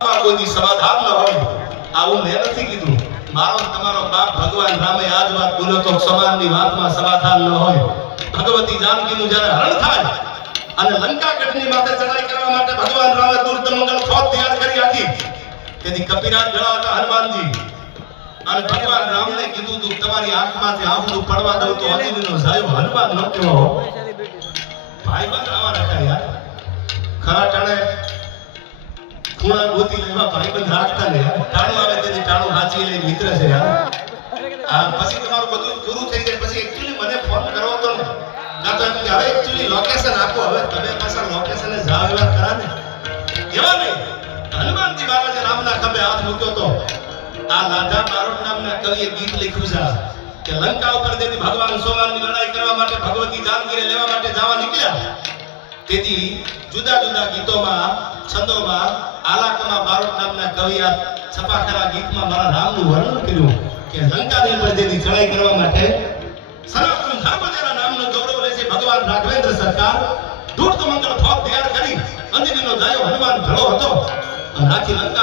માં કોઈની સમાધાન ન હોય, આવું મેં નથી કીધું. મારો તમારો બાપ ભગવાન રામે આ જ વાત બોલ્યો તો સમાજની વાતમાં સમાધાન ન હોય. ભગવતી જાનકીનું જ્યારે હરણ થાય અને લંકા ગઢની માથે ચડાઈ કરવા માટે ભગવાન રામે દુર્ત મંગલ ફોજ તૈયાર કરી હતી તેથી કપિરાજ જણાવતા હનુમાનજી અને ભગવાન રામને કીધું તું, તમારી આંખમાંથી આંખનું પડવા દઉં તો અતિનો સાહેબ હનુમાન ન કહેવો. ભાઈ બંધ આવા રખાય યાર. ખરા ટાણે ખૂણા ગોતી લેવા ભાઈબંધ રાખતા ને. ટાણું આવે તેથી ટાણું વાંચી લે મિત્ર છે આ પછી તમારું બધું પૂરું થઈ જાય. પછી એકચ્યુઅલી મને ફોન કરો તો ને તો કે, હવે એકચ્યુઅલી લોકેશન આપો. હવે તમે પાછા લોકેશને જાવ એવા ખરા ને. એવા નહીં. હનુમાનજી મહારાજે રામના ખંભે હાથ મૂક્યો તો આ લાધા બારોટ નામના કવિએ ગીત લખ્યું છે કે લંકા ઉપર જેથી ભગવાનની લડાઈ કરવા માટે ભગવતી જાનકીને લેવા માટે જવા નીકળ્યા. તેથી જુદા જુદા ગીતોમાં, છંદોમાં, આલાકમાં બારોટ નામના કવિ આ છપાખરા ગીતમાં મારા રામનું વર્ણન કર્યું કે લંકાની ઉપર જેથી ચડાઈ કરવા માટે સનાતન ધર્મ જેના નામનું ગૌરવ લે છે ભગવાન રાઘવેન્દ્ર સરકાર. ધૂર્ત મંગળ ફોજ તૈયાર કરી અંજલીનો જાયો હનુમાન ભળો હતો. રાખી લંકા